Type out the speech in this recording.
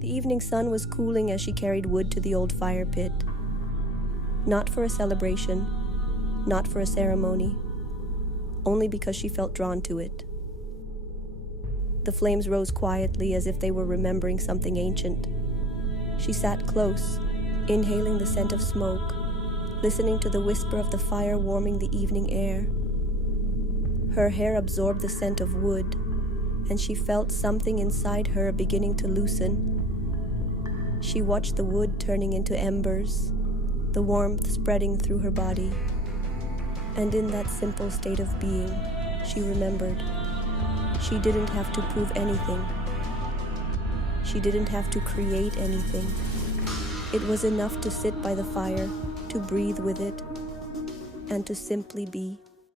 The evening sun was cooling as she carried wood to the old fire pit. Not for a celebration, not for a ceremony, only because she felt drawn to it. The flames rose quietly as if they were remembering something ancient. She sat close, inhaling the scent of smoke, listening to the whisper of the fire warming the evening air. Her hair absorbed the scent of wood, and she felt something inside her beginning to loosen. She watched the wood turning into embers, the warmth spreading through her body. And in that simple state of being, she remembered. She didn't have to prove anything. She didn't have to create anything. It was enough to sit by the fire, to breathe with it, and to simply be.